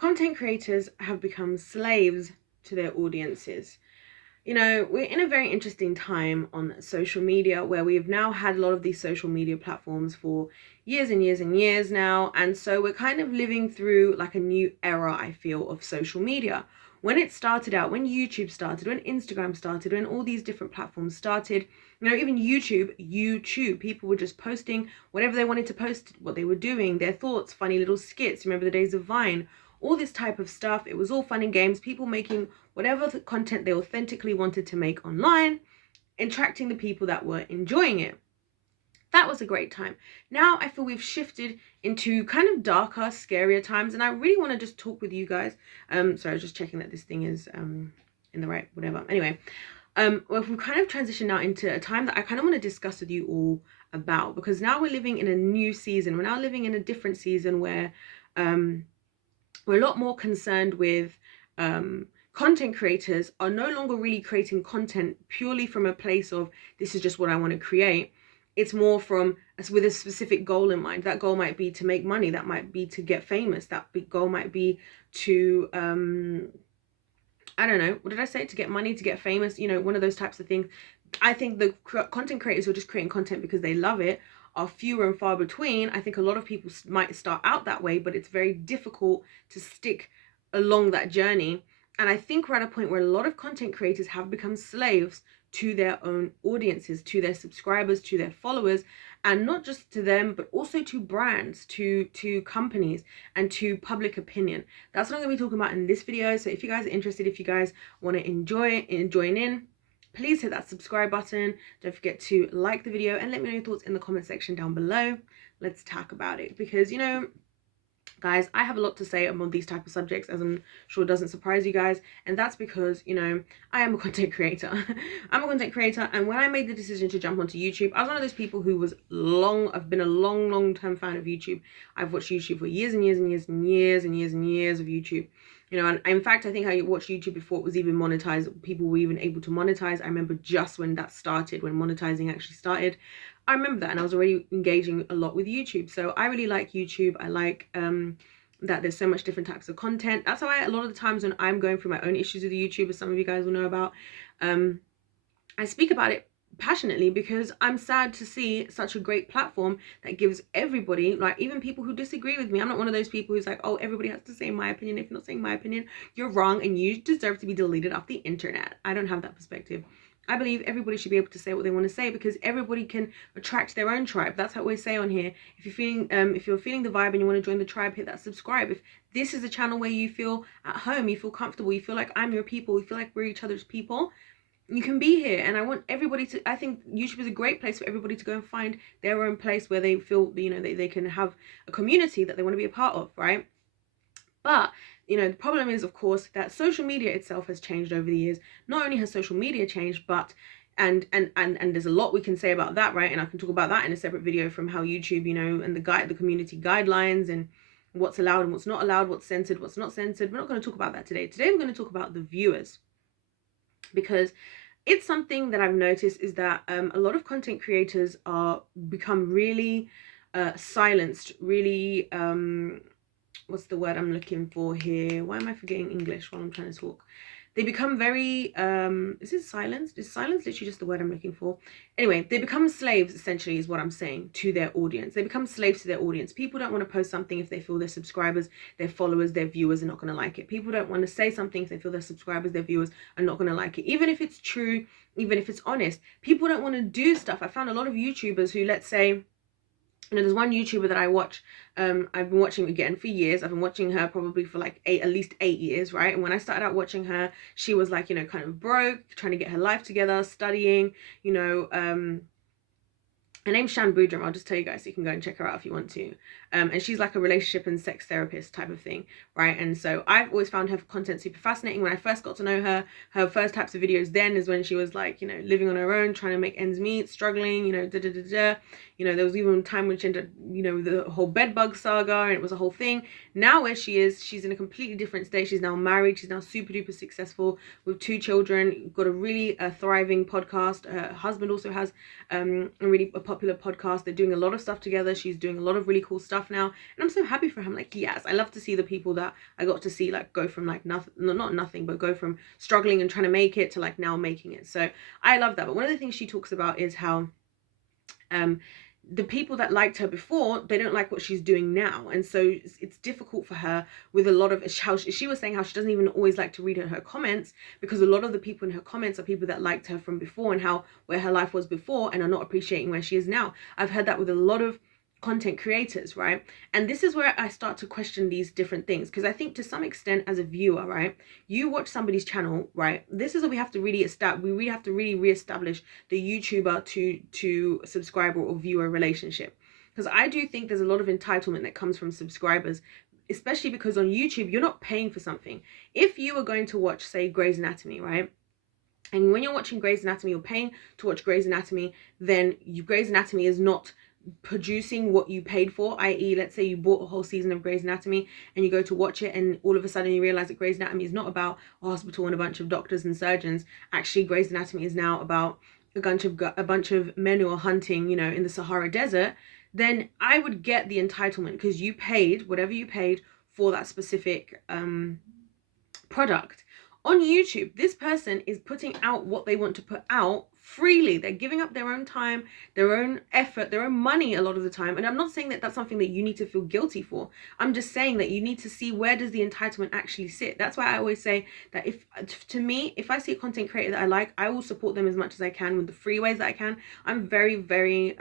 content creators have become slaves to their audiences. You know, we're in a very interesting time on social media where we've now had a lot of these social media platforms for years and years and years now. And so we're kind of living through like a new era, I feel, of social media. When it started out, when YouTube started, when Instagram started, when all these different platforms started, you know, even YouTube, people were just posting whatever they wanted to post, what they were doing, their thoughts, funny little skits. Remember the days of Vine? All this type of stuff. It was all fun and games. People making whatever the content they authentically wanted to make online, attracting the people that were enjoying it. That was a great time. Now I feel we've shifted into kind of darker, scarier times, and I really want to just talk with you guys. Sorry, I was just checking that this thing is in the right whatever. Anyway, well, we've kind of transitioned now into a time that I kind of want to discuss with you all about, because now we're living in a new season. We're now living in a different season where we're a lot more concerned with content creators are no longer really creating content purely from a place of this is just what I want to create. It's more from with a specific goal in mind. That goal might be to make money. That might be to get famous. That goal might be to I don't know, what did I say? To get money, to get famous, you know, one of those types of things. I think the content creators who are just creating content because they love it are fewer and far between. I think a lot of people might start out that way, but it's very difficult to stick along that journey. And I think we're at a point where a lot of content creators have become slaves to their own audiences, to their subscribers, to their followers, and not just to them, but also to brands, to companies, and to public opinion. That's what I'm going to be talking about in this video. So if you guys are interested, if you guys want to join in, please hit that subscribe button. Don't forget to like the video and let me know your thoughts in the comment section down below. Let's talk about it, because, you know, guys, I have a lot to say about these type of subjects, as I'm sure doesn't surprise you guys, and that's because, you know, I am a content creator. I'm a content creator, and when I made the decision to jump onto YouTube, I was one of those people who was I've been a long-term fan of YouTube. I've watched YouTube for years and years and years and years and years and years of YouTube. You know, and in fact, I think I watched YouTube before it was even monetized. People were even able to monetize. I remember just when that started, when monetizing actually started. I remember that, and I was already engaging a lot with YouTube. So I really like YouTube. I like that there's so much different types of content. That's why a lot of the times when I'm going through my own issues with YouTube, as some of you guys will know about, I speak about it passionately, because I'm sad to see such a great platform that gives everybody, like even people who disagree with me. I'm not one of those people who's like, oh, everybody has to say my opinion. If you're not saying my opinion, you're wrong and you deserve to be deleted off the internet. I don't have that perspective. I believe everybody should be able to say what they want to say, because everybody can attract their own tribe. That's what we say on here. If you're feeling the vibe and you want to join the tribe, hit that subscribe. If this is a channel where you feel at home, you feel comfortable, you feel like I'm your people, you feel like we're each other's people, you can be here. And I want everybody to, I think YouTube is a great place for everybody to go and find their own place where they feel, you know, they can have a community that they want to be a part of, right? But, you know, the problem is, of course, that social media itself has changed over the years. Not only has social media changed, but and there's a lot we can say about that, right? And I can talk about that in a separate video, from how YouTube, you know, and the community guidelines, and what's allowed and what's not allowed, what's censored, what's not censored. We're not going to talk about that today. Today we're going to talk about the viewers, because it's something that I've noticed is that a lot of content creators are become really silenced, really what's the word I'm looking for here? Why am I forgetting English while I'm trying to talk? They become very is it silenced? Is silence literally just the word I'm looking for? Anyway, they become slaves, essentially, is what I'm saying, to their audience. They become slaves to their audience. People don't want to post something if they feel their subscribers, their followers, their viewers are not going to like it. People don't want to say something if they feel their subscribers, their viewers are not going to like it. Even if it's true, even if it's honest, people don't want to do stuff. I found a lot of YouTubers who, let's say, you know, there's one YouTuber that I watch. I've been watching again for years. I've been watching her probably for like at least 8 years, right? And when I started out watching her, she was like, you know, kind of broke, trying to get her life together, studying, you know, her name's Shan Boodram. I'll just tell you guys so you can go and check her out if you want to. And she's like a relationship and sex therapist type of thing, right? And so I've always found her content super fascinating. When I first got to know her, her first types of videos then is when she was like, you know, living on her own, trying to make ends meet, struggling, you know, You know, there was even a time when she ended, you know, the whole bedbug saga, and it was a whole thing. Now where she is, she's in a completely different state. She's now married. She's now super duper successful with 2 children, got a really thriving podcast. Her husband also has a really popular podcast. They're doing a lot of stuff together. She's doing a lot of really cool stuff. stuff now, and I'm so happy for him. Like, yes, I love to see the people that I got to see like go from like nothing, not nothing, but go from struggling and trying to make it to like now making it. So I love that. But one of the things she talks about is how the people that liked her before, they don't like what she's doing now, and so it's difficult for her with a lot of how she was saying how she doesn't even always like to read her comments, because a lot of the people in her comments are people that liked her from before and how where her life was before and are not appreciating where she is now. I've heard that with a lot of content creators, right? And this is where I start to question these different things, because I think to some extent as a viewer, right, you watch somebody's channel, right, this is what we have to really establish. We really have to really reestablish the YouTuber to subscriber or viewer relationship, because I do think there's a lot of entitlement that comes from subscribers, especially because on YouTube you're not paying for something. If you were going to watch, say, Grey's Anatomy, right, and when you're watching Grey's Anatomy, you're paying to watch Grey's Anatomy, then Grey's Anatomy is not producing what you paid for, i.e. let's say you bought a whole season of Grey's Anatomy and you go to watch it, and all of a sudden you realize that Grey's Anatomy is not about a hospital and a bunch of doctors and surgeons. Actually, Grey's Anatomy is now about a bunch of men who are hunting, you know, in the Sahara Desert. Then I would get the entitlement, because you paid whatever you paid for that specific product. On YouTube, this person is putting out what they want to put out freely. They're giving up their own time, their own effort, their own money a lot of the time. And I'm not saying that that's something that you need to feel guilty for. I'm just saying that you need to see, where does the entitlement actually sit? That's why I always say that to me, if I see a content creator that I like, I will support them as much as I can with the free ways that I can. I'm very, very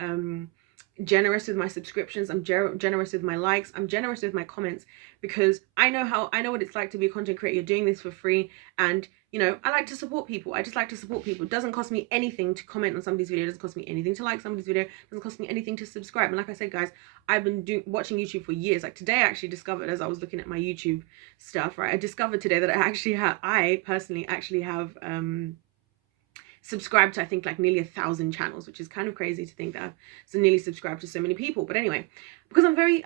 generous with my subscriptions. I'm generous with my likes. I'm generous with my comments, because I know what it's like to be a content creator. You're doing this for free, and you know, I like to support people. I just like to support people. It doesn't cost me anything to comment on somebody's video. It doesn't cost me anything to like somebody's video. It doesn't cost me anything to subscribe. And like I said, guys, I've been watching YouTube for years. Like today, I actually discovered, as I was looking at my YouTube stuff, right, I discovered today that I personally actually have subscribed to, I think, like nearly 1,000 channels, which is kind of crazy to think that I've nearly subscribed to so many people. But anyway, because I'm very,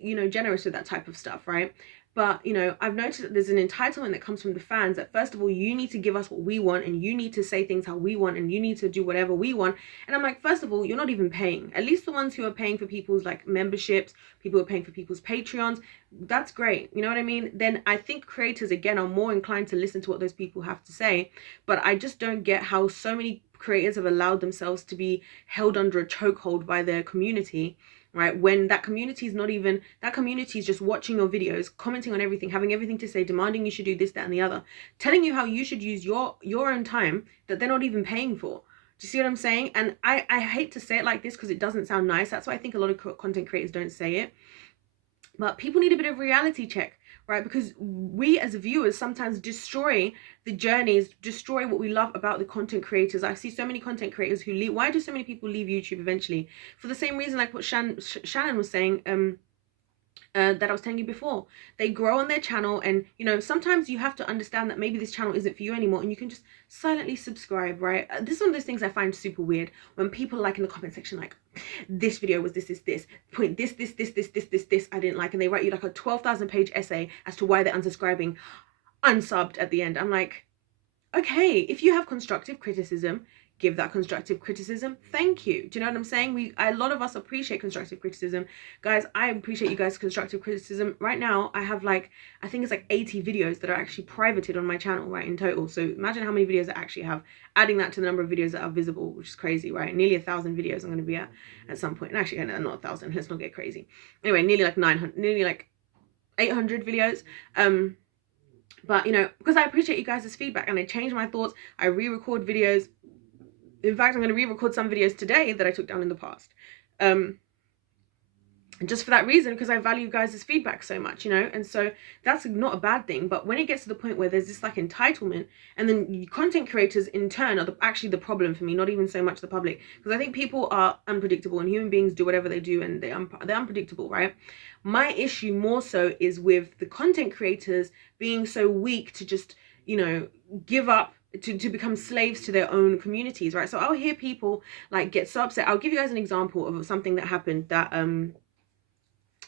you know, generous with that type of stuff, right? But, you know, I've noticed that there's an entitlement that comes from the fans, that first of all, you need to give us what we want, and you need to say things how we want, and you need to do whatever we want. And I'm like, first of all, you're not even paying. At least the ones who are paying for people's like memberships, people who are paying for people's Patreons, that's great. You know what I mean? Then I think creators, again, are more inclined to listen to what those people have to say. But I just don't get how so many creators have allowed themselves to be held under a chokehold by their community, right? When that community is not even, that community is just watching your videos, commenting on everything, having everything to say, demanding you should do this, that, and the other, telling you how you should use your own time that they're not even paying for. Do you see what I'm saying? And I hate to say it like this because it doesn't sound nice. That's why I think a lot of content creators don't say it. But people need a bit of reality check, right? Because we as viewers sometimes destroy the journeys, destroy what we love about the content creators. I see so many content creators who leave. Why do so many people leave YouTube eventually? For the same reason, like what Shannon was saying, that I was telling you before. They grow on their channel, and you know, sometimes you have to understand that maybe this channel isn't for you anymore, and you can just silently subscribe, right? This is one of those things I find super weird, when people like in the comment section, like, this video was this point, this I didn't like, and they write you like a 12,000 page essay as to why they're unsubscribing, unsubbed at the end. I'm like, okay, if you have constructive criticism, give that constructive criticism. Thank you. Do you know what I'm saying? A lot of us appreciate constructive criticism. Guys, I appreciate you guys' constructive criticism. Right now, I have like, I think it's like 80 videos that are actually privated on my channel, right, in total. So imagine how many videos I actually have, adding that to the number of videos that are visible, which is crazy, right? Nearly 1,000 videos I'm going to be at some point. And actually, not 1,000, let's not get crazy. Anyway, nearly like 900, nearly like 800 videos. But, you know, because I appreciate you guys' feedback, and I change my thoughts, I re-record videos. In fact, I'm going to re-record some videos today that I took down in the past. And just for that reason, because I value you guys' feedback so much, you know, and so that's not a bad thing. But when it gets to the point where there's this like entitlement, and then content creators in turn are actually the problem for me, not even so much the public, because I think people are unpredictable, and human beings do whatever they do, and they're unpredictable, right? My issue more so is with the content creators being so weak to just, you know, give up, to become slaves to their own communities, right? So I'll hear people like get so upset. I'll give you guys an example of something that happened that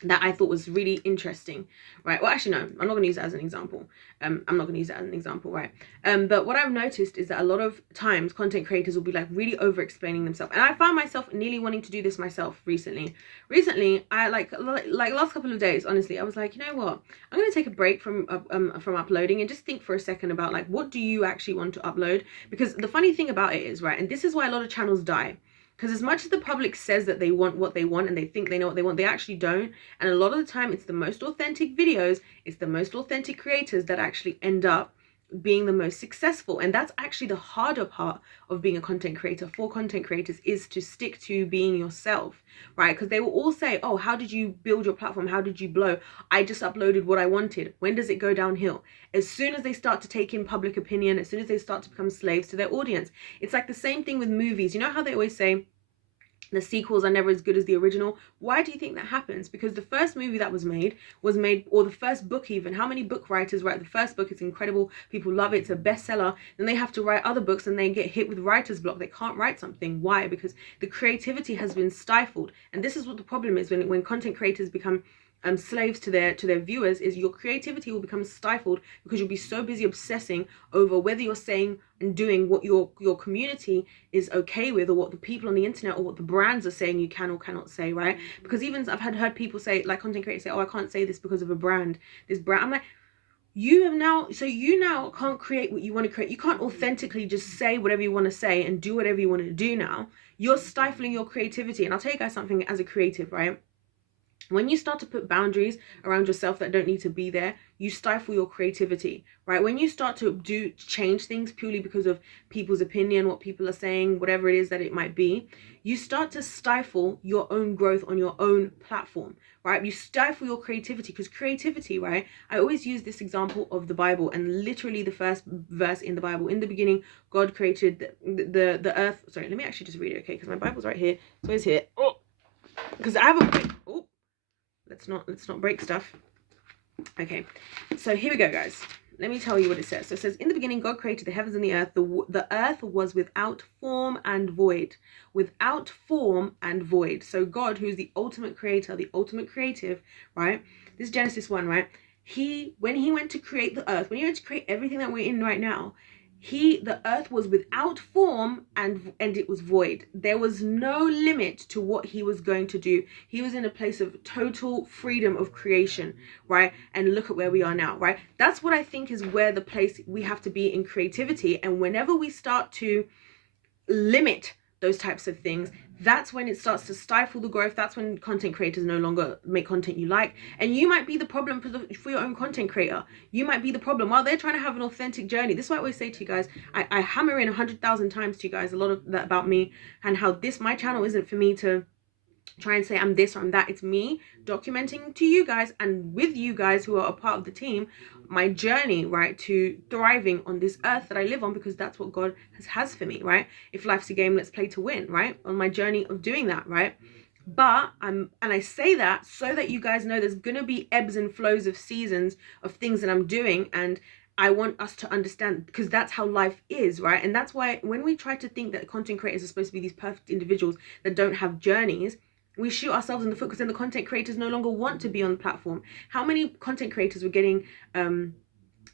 that I thought was really interesting, right? Well, actually, no, I'm not going to use that as an example. I'm not going to use that as an example, right? But what I've noticed is that a lot of times content creators will be like really over explaining themselves, and I found myself nearly wanting to do this myself recently. I like last couple of days, honestly, I was like, you know what? I'm going to take a break from uploading and just think for a second about like, what do you actually want to upload? Because the funny thing about it is, right, and this is why a lot of channels die. Because as much as the public says that they want what they want and they think they know what they want, they actually don't. And a lot of the time, it's the most authentic videos, it's the most authentic creators that actually end up being the most successful. And that's actually the harder part of being a content creator for content creators, is to stick to being yourself, right? Because they will all say, oh, how did you build your platform? How did you blow? I just uploaded what I wanted. When does it go downhill? As soon as they start to take in public opinion, as soon as they start to become slaves to their audience. It's like the same thing with movies. You know how they always say the sequels are never as good as the original? Why do you think that happens? Because the first movie that was made, or the first book even, how many book writers write the first book? It's incredible, people love it, it's a bestseller. Then they have to write other books and they get hit with writer's block. They can't write something. Why? Because the creativity has been stifled. And this is what the problem is when content creators become slaves to their viewers, is your creativity will become stifled because you'll be so busy obsessing over whether you're saying and doing what your community is okay with, or what the people on the internet or what the brands are saying you can or cannot say, right? Because even I've heard people say, like content creators say, oh, I can't say this because of a brand, this brand. I'm like, you now can't create what you want to create. You can't authentically just say whatever you want to say and do whatever you want to do now. You're stifling your creativity. And I'll tell you guys something, as a creative, right? When you start to put boundaries around yourself that don't need to be there, you stifle your creativity, right? When you start to change things purely because of people's opinion, what people are saying, whatever it is that it might be, you start to stifle your own growth on your own platform, right? You stifle your creativity, because creativity, right? I always use this example of the Bible, and literally the first verse in the Bible: in the beginning, God created the earth. Sorry, let me actually just read it, okay? Because my Bible's right here. So it's here. Oh, because I have a... Oh, let's not break stuff. Okay, so here we go, guys. Let me tell you what it says. So it says, in the beginning God created the heavens and the earth. The earth was without form and void. Without form and void. So God, who's the ultimate creator, the ultimate creative, right? This is Genesis 1, right? When he went to create the earth, when he went to create everything that we're in right now, the earth was without form and it was void. There was no limit to what he was going to do. He was in a place of total freedom of creation, right? And look at where we are now, right? That's what I think is where the place we have to be in creativity. And whenever we start to limit those types of things, that's when it starts to stifle the growth. That's when content creators no longer make content you like. And you might be the problem for your own content creator. You might be the problem while they're trying to have an authentic journey. This is what I always say to you guys. I hammer in 100,000 times to you guys a lot of that about me, and how my channel isn't for me to try and say I'm this or I'm that. It's me documenting to you guys, and with you guys who are a part of the team, my journey, right, to thriving on this earth that I live on, because that's what God has for me, right? If life's a game, let's play to win, right? On my journey of doing that, right? But I say that so that you guys know there's gonna be ebbs and flows of seasons of things that I'm doing, and I want us to understand, because that's how life is, right? And that's why when we try to think that content creators are supposed to be these perfect individuals that don't have journeys, we shoot ourselves in the foot, because then the content creators no longer want to be on the platform. How many content creators were getting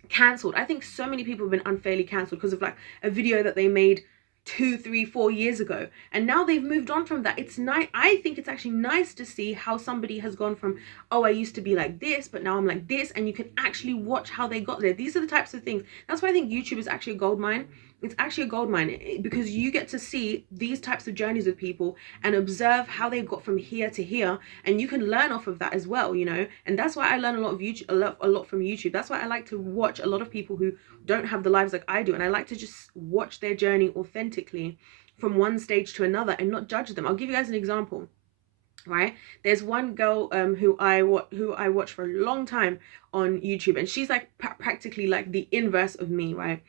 cancelled? I think so many people have been unfairly cancelled because of like a video that they made 2, 3, 4 years ago, and now they've moved on from that. It's nice. I think it's actually nice to see how somebody has gone from, oh, I used to be like this, but now I'm like this, and you can actually watch how they got there. These are the types of things. That's why I think YouTube is actually a gold mine. It's actually a gold mine, because you get to see these types of journeys with people and observe how they got from here to here, and you can learn off of that as well, you know. And that's why I learn a lot of YouTube, a lot from YouTube. That's why I like to watch a lot of people who don't have the lives like I do, and I like to just watch their journey authentically from one stage to another and not judge them. I'll give you guys an example, right? There's one girl who I watched for a long time on YouTube, and she's like practically like the inverse of me, right?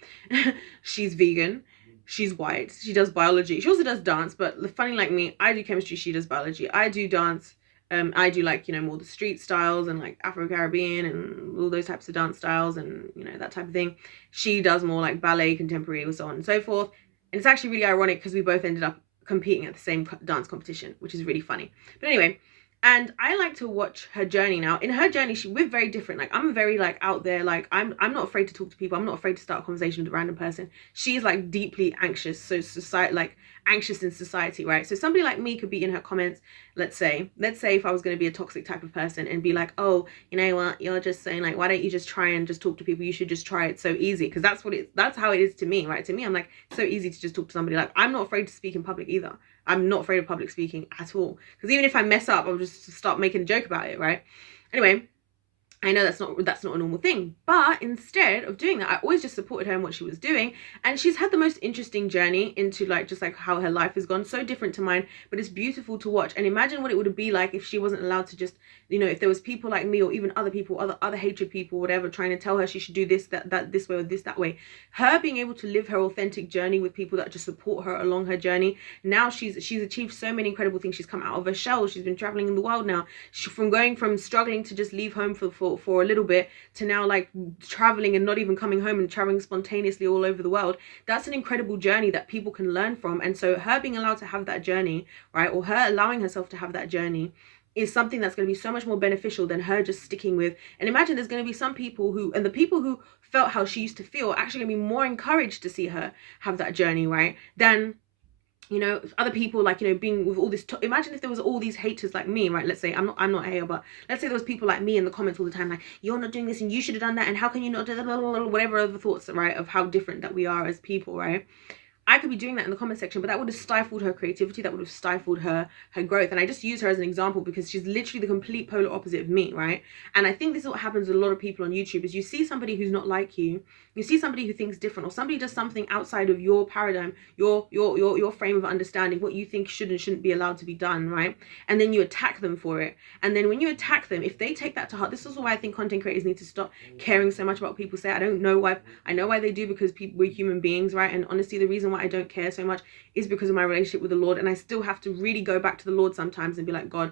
She's vegan, she's white, she does biology, she also does dance, but funny like me, I do chemistry, she does biology. I do dance, I do like, you know, more the street styles and like Afro-Caribbean and all those types of dance styles and, you know, that type of thing. She does more like ballet, contemporary, and so on and so forth. And it's actually really ironic because we both ended up competing at the same dance competition, which is really funny. But anyway, And I like to watch her journey now. In her journey, we're very different. Like, I'm very like out there. Like, I'm not afraid to talk to people. I'm not afraid to start a conversation with a random person. She's like deeply anxious. So society, like anxious in society, right? So somebody like me could be in her comments. Let's say if I was going to be a toxic type of person and be like, oh, you know what, you're just saying like, why don't you just try and just talk to people? You should just try it. So easy, because that's how it is to me, right? To me, I'm like, so easy to just talk to somebody. Like, I'm not afraid to speak in public either. I'm not afraid of public speaking at all. Because even if I mess up, I'll just start making a joke about it, right? Anyway, I know that's not a normal thing, but instead of doing that, I always just supported her in what she was doing, and she's had the most interesting journey into like just like how her life has gone, so different to mine, but it's beautiful to watch. And imagine what it would be like if she wasn't allowed to just, you know, if there was people like me or even other people, other hatred people, whatever, trying to tell her she should do this, that this way or this that way. Her being able to live her authentic journey with people that just support her along her journey. Now she's achieved so many incredible things. She's come out of her shell. She's been traveling in the world now. From going from struggling to just leave home for a little bit to now like traveling and not even coming home and traveling spontaneously all over the world. That's an incredible journey that people can learn from. And so her being allowed to have that journey, right, or her allowing herself to have that journey, is something that's going to be so much more beneficial than her just sticking with. And imagine there's going to be some people who, and the people who felt how she used to feel, are actually going to be more encouraged to see her have that journey, right, than, you know, other people, like, you know, being with all this imagine if there was all these haters like me, right? Let's say I'm not a hater, but let's say there was people like me in the comments all the time, like, you're not doing this and you should have done that, and how can you not do that, whatever other thoughts, right, of how different that we are as people, right? I could be doing that in the comment section, but that would have stifled her creativity. That would have stifled her growth. And I just use her as an example because she's literally the complete polar opposite of me, right? And I think this is what happens with a lot of people on YouTube, is you see somebody who's not like you see somebody who thinks different, or somebody does something outside of your paradigm, your frame of understanding, what you think should and shouldn't be allowed to be done, right? And then you attack them for it. And then when you attack them, if they take that to heart, this is why I think content creators need to stop caring so much about what people say. I don't know why. I know why they do, because we're human beings, right? And honestly, the reason why I don't care so much is because of my relationship with the Lord. And I still have to really go back to the Lord sometimes and be like, God,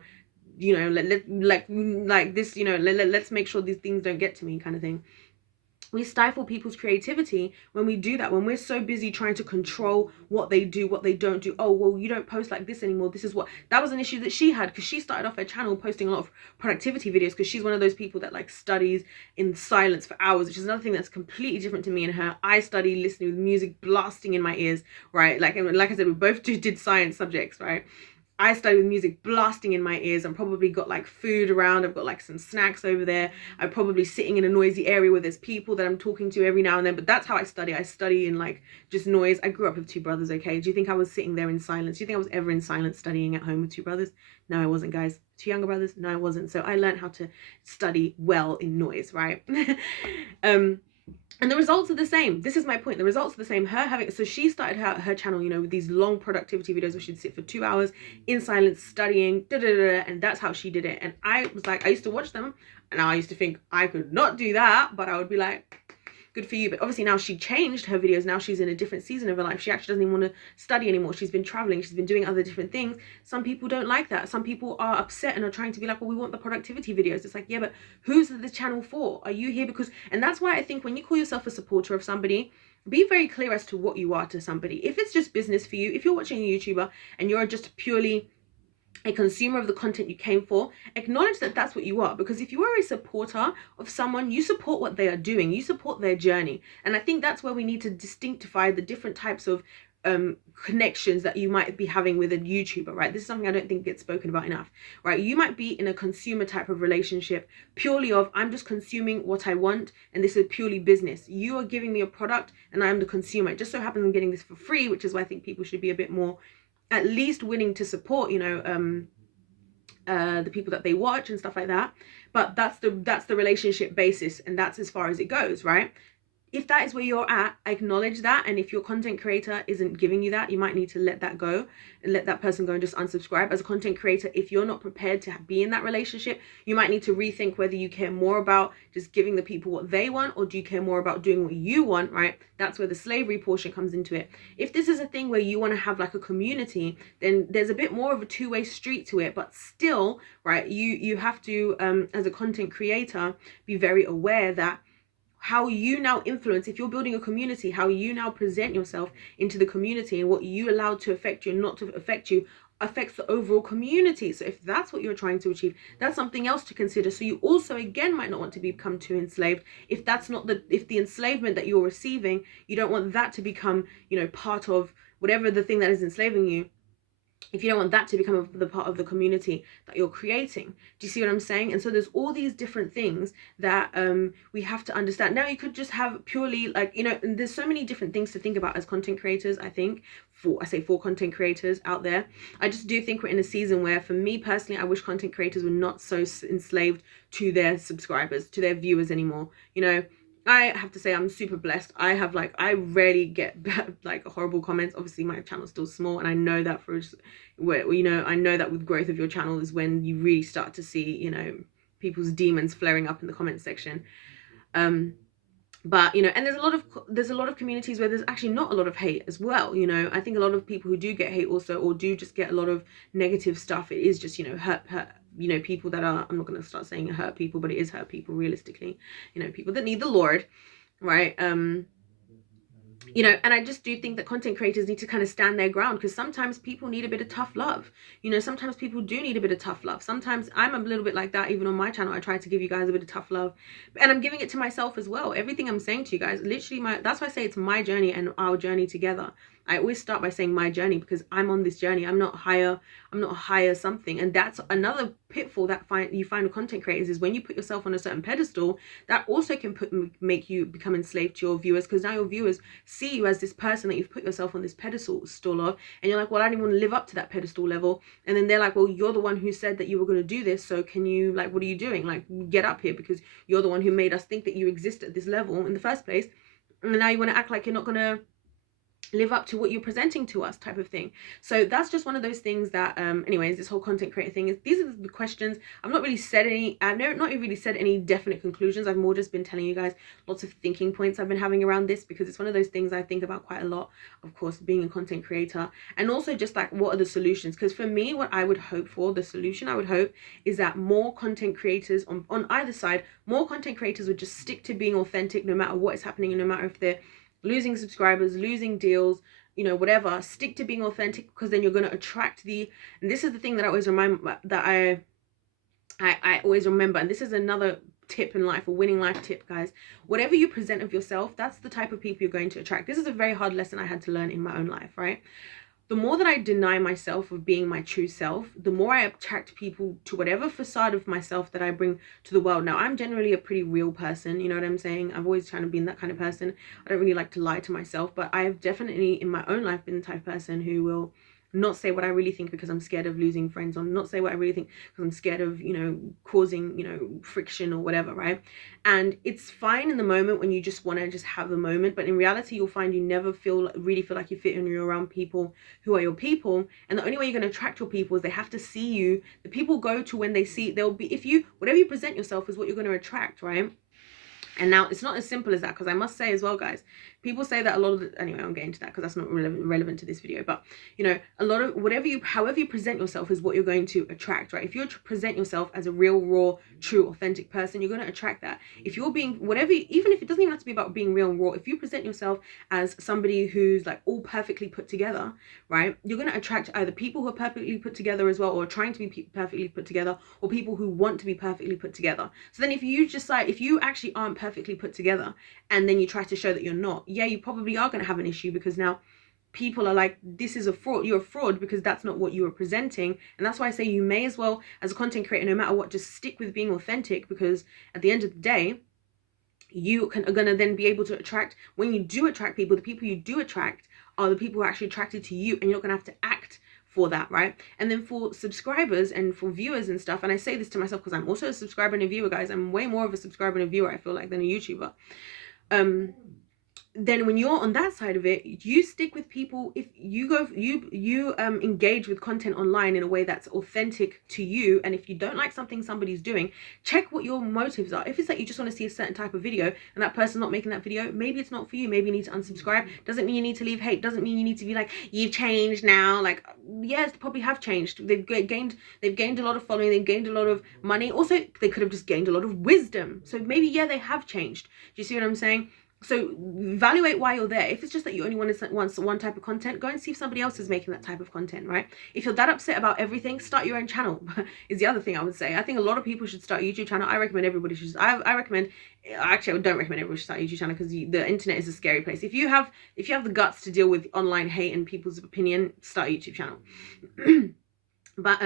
you know, like this, you know, let's make sure these things don't get to me, kind of thing. We stifle people's creativity when we do that, when we're so busy trying to control what they do, what they don't do. Oh, well, you don't post like this anymore. This is what, that was an issue that she had, because she started off her channel posting a lot of productivity videos, because she's one of those people that like studies in silence for hours, which is another thing that's completely different to me and her. I study listening with music blasting in my ears, right? Like I said, we both did science subjects, right? I study with music blasting in my ears. I'm probably got like food around. I've got like some snacks over there. I'm probably sitting in a noisy area where there's people that I'm talking to every now and then. But that's how I study. I study in like just noise. I grew up with two brothers, okay? Do you think I was sitting there in silence? Do you think I was ever in silence studying at home with two brothers? No, I wasn't, guys. Two younger brothers? No, I wasn't. So I learned how to study well in noise, right? And the results are the same. This is my point. The results are the same. So she started her channel, you know, with these long productivity videos where she'd sit for 2 hours in silence studying, and that's how she did it. And I was like, I used to watch them, and I used to think I could not do that, but I would be like, good for you. But obviously now she changed her videos. Now she's in a different season of her life. She actually doesn't even want to study anymore. She's been traveling. She's been doing other different things. Some people don't like that. Some people are upset and are trying to be like, well, we want the productivity videos. It's like, yeah, but who's the channel for? Are you here because, and that's why I think when you call yourself a supporter of somebody, be very clear as to what you are to somebody. If it's just business for you, if you're watching a YouTuber and you're just purely a consumer of the content you came for, acknowledge that that's what you are. Because if you are a supporter of someone, you support what they are doing, you support their journey. And I think that's where we need to distinctify the different types of connections that you might be having with a YouTuber, right? This is something I don't think gets spoken about enough, right? You might be in a consumer type of relationship, purely of, I'm just consuming what I want, and this is purely business. You are giving me a product and I'm the consumer. It just so happens I'm getting this for free, which is why I think people should be a bit more at least willing to support, you know, the people that they watch and stuff like that. But that's the relationship basis, and that's as far as it goes, right? If that is where you're at, acknowledge that. And if your content creator isn't giving you that, you might need to let that go and let that person go and just unsubscribe. As a content creator, if you're not prepared to be in that relationship, you might need to rethink whether you care more about just giving the people what they want, or do you care more about doing what you want, right? That's where the slavery portion comes into it. If this is a thing where you want to have like a community, then there's a bit more of a two-way street to it. But still, right, you have to, as a content creator, be very aware that how you now influence, if you're building a community, how you now present yourself into the community and what you allow to affect you and not to affect you affects the overall community. So if that's what you're trying to achieve, that's something else to consider. So you also again might not want to become too enslaved. If that's not if the enslavement that you're receiving, you don't want that to become, you know, part of whatever the thing that is enslaving you. If you don't want that to become the part of the community that you're creating. Do you see what I'm saying? And so there's all these different things that we have to understand. Now you could just have purely like, you know, and there's so many different things to think about as content creators. I think for content creators out there, I just do think we're in a season where, for me personally, I wish content creators were not so enslaved to their subscribers, to their viewers anymore. You know, I have to say I'm super blessed. I rarely get like horrible comments. Obviously my channel's still small, and I know that I know that with growth of your channel is when you really start to see, you know, people's demons flaring up in the comment section. But you know, and there's a lot of communities where there's actually not a lot of hate as well. You know, I think a lot of people who do get hate also, or do just get a lot of negative stuff, it is just, you know, hurt you know, people that are, I'm not going to start saying hurt people, but it is hurt people realistically, you know, people that need the Lord, right? You know, and I just do think that content creators need to kind of stand their ground, because sometimes people need a bit of tough love. You know, sometimes people do need a bit of tough love. Sometimes I'm a little bit like that. Even on my channel, I try to give you guys a bit of tough love, and I'm giving it to myself as well. Everything I'm saying to you guys, literally that's why I say it's my journey and our journey together. I always start by saying my journey, because I'm on this journey. I'm not higher something. And that's another pitfall that you find with content creators, is when you put yourself on a certain pedestal, that also can make you become enslaved to your viewers, because now your viewers see you as this person that you've put yourself on this pedestal of, and you're like, well, I didn't want to live up to that pedestal level. And then they're like, well, you're the one who said that you were going to do this, so can you, like, what are you doing? Like, get up here, because you're the one who made us think that you exist at this level in the first place, and now you want to act like you're not going to live up to what you're presenting to us, type of thing. So that's just one of those things that anyways, this whole content creator thing is, these are the questions. I've not really said any definite conclusions. I've more just been telling you guys lots of thinking points I've been having around this, because it's one of those things I think about quite a lot, of course, being a content creator, and also just like, what are the solutions? Because for me, what I would hope for, the solution I would hope, is that more content creators on either side, more content creators would just stick to being authentic, no matter what is happening, and no matter if they're losing subscribers, losing deals, you know, whatever. Stick to being authentic, because then you're going to attract and this is the thing that I always I always remember, and this is another tip in life, a winning life tip, guys. Whatever you present of yourself, that's the type of people you're going to attract. This is a very hard lesson I had to learn in my own life, right? The more that I deny myself of being my true self, the more I attract people to whatever facade of myself that I bring to the world. Now, I'm generally a pretty real person, you know what I'm saying? I've always tried to be that kind of person. I don't really like to lie to myself, but I have definitely in my own life been the type of person who will not say what I really think because I'm scared of losing friends, or not say what I really think because I'm scared of, you know, causing, you know, friction or whatever, right? And it's fine in the moment when you just want to just have a moment, but in reality, you'll find you never really feel like you fit when you're around people who are your people. And the only way you're going to attract your people is they have to see you. The people go to when they see, whatever you present yourself is what you're going to attract, right? And now it's not as simple as that, because I must say as well, guys, people say that a lot of anyway, I'm getting to that because that's not relevant to this video, but you know, a lot of however you present yourself is what you're going to attract, right? If you present yourself as a real, raw, true, authentic person, you're going to attract that. If you're being even if it doesn't even have to be about being real and raw, if you present yourself as somebody who's like all perfectly put together, right, you're going to attract either people who are perfectly put together as well, or trying to be perfectly put together, or people who want to be perfectly put together. So then if you actually aren't perfectly put together, and then you try to show that you're not, yeah, you probably are going to have an issue, because now people are like, this is a fraud, you're a fraud, because that's not what you were presenting. And that's why I say you may as well, as a content creator, no matter what, just stick with being authentic, because at the end of the day, you are going to then be able to attract, when you do attract people, the people you do attract are the people who are actually attracted to you, and you're not going to have to act for that, right? And then for subscribers and for viewers and stuff, and I say this to myself because I'm also a subscriber and a viewer, guys. I'm way more of a subscriber and a viewer, I feel like, than a YouTuber. Then when you're on that side of it, you stick with people. If you engage with content online in a way that's authentic to you, and if you don't like something somebody's doing, check what your motives are. If it's like you just want to see a certain type of video and that person's not making that video, maybe it's not for you. Maybe you need to unsubscribe. Doesn't mean you need to leave hate. Doesn't mean you need to be like, you've changed now. Like, yes, they probably have changed. They've gained a lot of following. They've gained a lot of money. Also, they could have just gained a lot of wisdom. So maybe, yeah, they have changed. Do you see what I'm saying? So evaluate why you're there. If it's just that you only want one type of content, go and see if somebody else is making that type of content, right? If you're that upset about everything, start your own channel. Is the other thing I would say. I think a lot of people should start a YouTube channel. I recommend everybody should. I recommend. Actually, I don't recommend everybody should start a YouTube channel because the internet is a scary place. If you have the guts to deal with online hate and people's opinion, start a YouTube channel. But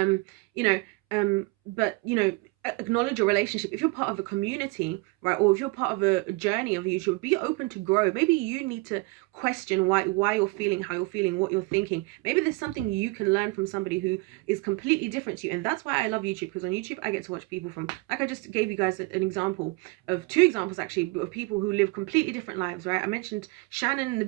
acknowledge your relationship. If you're part of a community, right, or if you're part of a journey of YouTube, be open to grow. Maybe you need to question why you're feeling how you're feeling, what you're thinking. Maybe there's something you can learn from somebody who is completely different to you. And that's why I love YouTube, because on YouTube I get to watch people from, like I just gave you guys an example of 2 examples actually of people who live completely different lives, right? I mentioned Shannon in the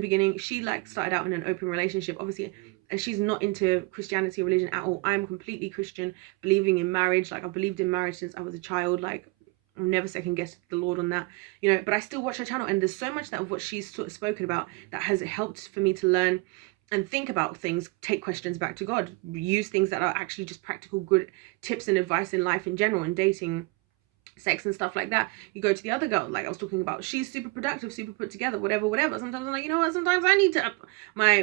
beginning. She started out in an open relationship, obviously, and she's not into Christianity or religion at all. I'm completely Christian, believing in marriage. Like, I've believed in marriage since I was a child. Like, I've never second guessed the Lord on that, but I still watch her channel, and there's so much that of what she's sort of spoken about that has helped for me to learn and think about things, take questions back to God, use things that are actually just practical good tips and advice in life in general, and dating, sex and stuff like that. You go to the other girl, like I was talking about, she's super productive, super put together, whatever. Sometimes I'm like, you know what, sometimes I need to up my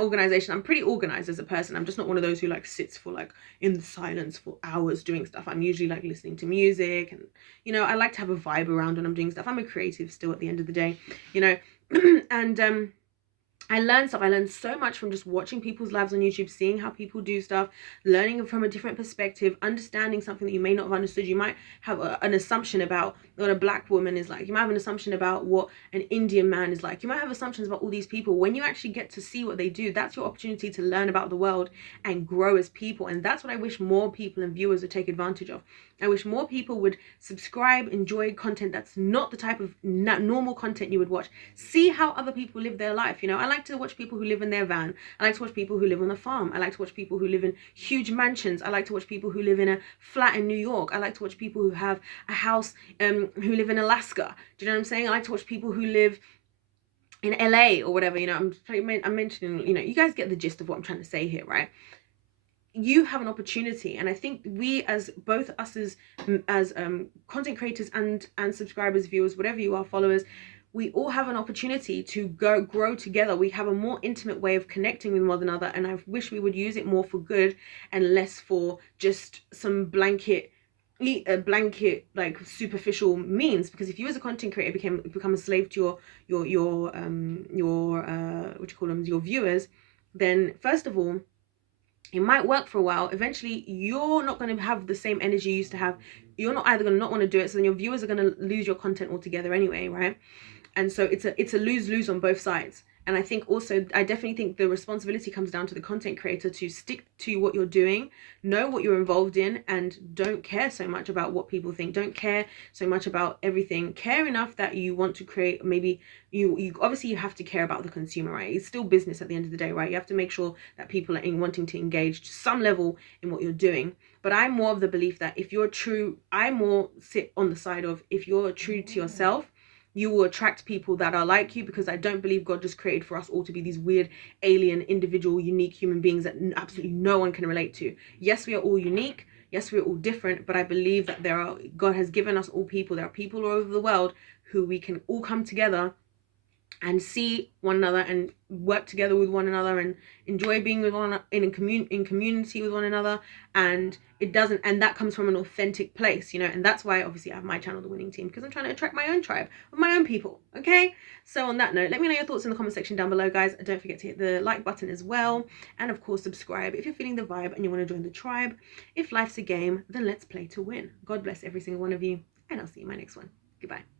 organization. I'm pretty organized as a person. I'm just not one of those who like sits for like in silence for hours doing stuff. I'm usually like listening to music, and I like to have a vibe around when I'm doing stuff. I'm a creative still at the end of the day, and I learned stuff. I learned so much from just watching people's lives on YouTube, seeing how people do stuff, learning from a different perspective, understanding something that you may not have understood. You might have an assumption about what a black woman is like. You might have an assumption about what an Indian man is like. You might have assumptions about all these people. When you actually get to see what they do, that's your opportunity to learn about the world and grow as people. And that's what I wish more people and viewers would take advantage of. I wish more people would subscribe, enjoy content that's not the type of normal content you would watch. See how other people live their life. I like to watch people who live in their van. I like to watch people who live on a farm. I like to watch people who live in huge mansions. I like to watch people who live in a flat in New York. I like to watch people who have a house, who live in Alaska. Do you know what I'm saying? I like to watch people who live in LA or whatever. I'm mentioning, you guys get the gist of what I'm trying to say here, right? You have an opportunity, and I think we, as both us as content creators and subscribers, viewers, whatever you are, followers, we all have an opportunity to grow together. We have a more intimate way of connecting with one another, and I wish we would use it more for good and less for just some blanket like superficial means. Because if you as a content creator become a slave to your what you call them, your viewers, then first of all, it might work for a while. Eventually you're not going to have the same energy you used to have. You're not either going to not want to do it, so then your viewers are going to lose your content altogether anyway, right? And so it's a lose-lose on both sides. And I think also, I definitely think the responsibility comes down to the content creator to stick to what you're doing, know what you're involved in, and don't care so much about what people think. Don't care so much about everything. Care enough that you want to create, maybe you obviously you have to care about the consumer, right? It's still business at the end of the day, right? You have to make sure that people are wanting to engage to some level in what you're doing. But I'm more of the belief that if you're true, I more sit on the side of, if you're true to yourself, you will attract people that are like you, because I don't believe God just created for us all to be these weird, alien, individual, unique human beings that absolutely no one can relate to. Yes, we are all unique. Yes, we're all different, but I believe that God has given us all people. There are people all over the world who we can all come together and see one another and work together with one another and enjoy being with one in community with one another. And that comes from an authentic place, and that's why obviously I have my channel, The Winning Team, because I'm trying to attract my own tribe of my own people. Okay, so on that note, let me know your thoughts in the comment section down below, guys. Don't forget to hit the like button as well, and of course subscribe if you're feeling the vibe and you want to join the tribe. If life's a game, then let's play to win. God bless every single one of you, and I'll see you in my next one. Goodbye.